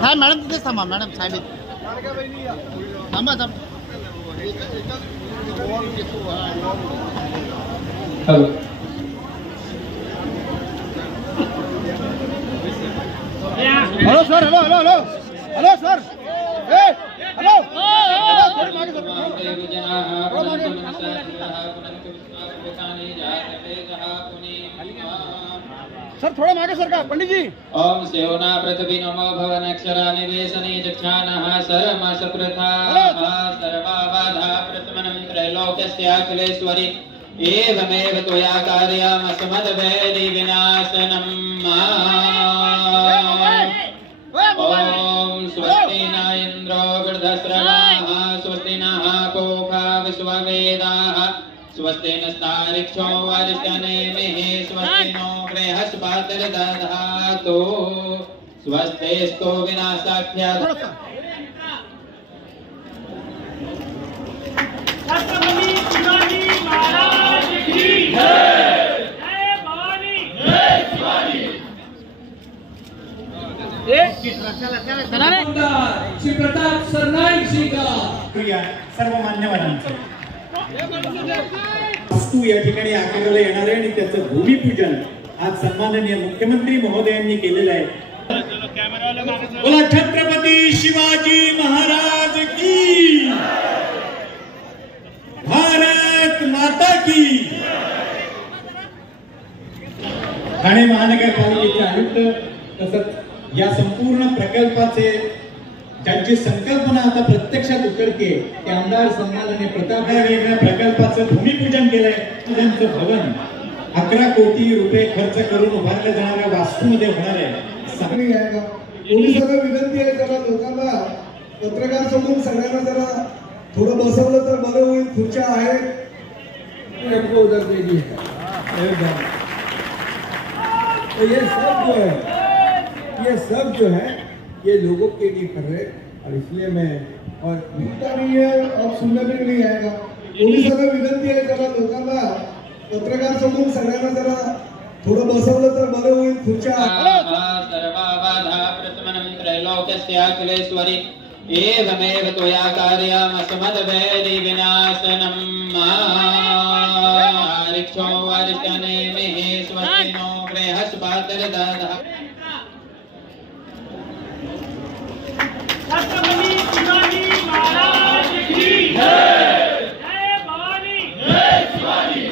हाय madam तिथेच थांबा madam साहेब थांबा थांबा hello sir hello hello hello hello sir hello sir थोड़ा मागे सर का पंडित जी। ओम सेवना पृथ्वी नमो भवन अक्षरा निवेशने जक्षानः सरमस प्रथा सर्वाबाधा प्रथमनं त्रैलोक्यस्याखिलेश्वरी एवमेव त्वया कार्यामसमद्वैरि विनाशनम्। ओम स्वस्ति न इन्द्रो वृद्धश्रवाः स्वस्ति नः पूषा विश्ववेदाः स्वस्ति नस्तारिक्षो वरिष्ठनेमिः स्वस्ति नो बृहस्पतिर्दधातु स्वस्तिस्तु विनाशाख्यात्। छत्रपति शिवाजी महाराज की जय। जय भवानी जय शिवाजी। श्री प्रताप सरनाईक जी का सर्व मान्यवरांचं वस्तू या ठिकाणी आकाराला येणार आहे आणि त्याचं भूमिपूजन आज सन्माननीय मुख्यमंत्री महोदयांनी केलेलं आहे। बोला छत्रपती शिवाजी महाराज की, भारत माता की। ठाणे महानगरपालिकेचे आयुक्त तसंच या संपूर्ण प्रकल्पाचे ज्यांची संकल्पना आता प्रत्यक्षात उतरते ते आमदार सन्माननीय प्रतापराव या प्रकल्पाचं भूमिपूजन केलंय। त्यांचं भवन 11 कोटी रुपये खर्च करून उभारलं जाणाऱ्या वास्तूमध्ये होणार आहे। सांगणी आहे का पोलिसांना विनंती आहे जरा लोकांना पत्रकार समोर सगळ्यांना जरा थोडं बसवलं तर बरं होईल। खुर्च्या आहेत हमको उधर दे दी तो ये सब जो है ये लोगों के लिए कर रहे और इसलिए मैं और मिलता नहीं है और सुनने में नहीं आएगा। पोलिसांना विनंती आहे जरा लोकांना पत्रकार समोर सगळ्यांना जरा थोडं बसवलं तर बरं होईल। खुर्च्या सर्वाबाधा प्रथमनं त्रैलोक्यस्याखिलेश्वरी एवमेव त्वया कार्यामसमद्वैरि विनाशनम्। रिक्षो वरिष्ठनेमिः स्वस्ति नो बृहस्पतिर्दधातु। छत्रपति शिवाजी महाराज की जय। जय भवानी जय शिवाजी।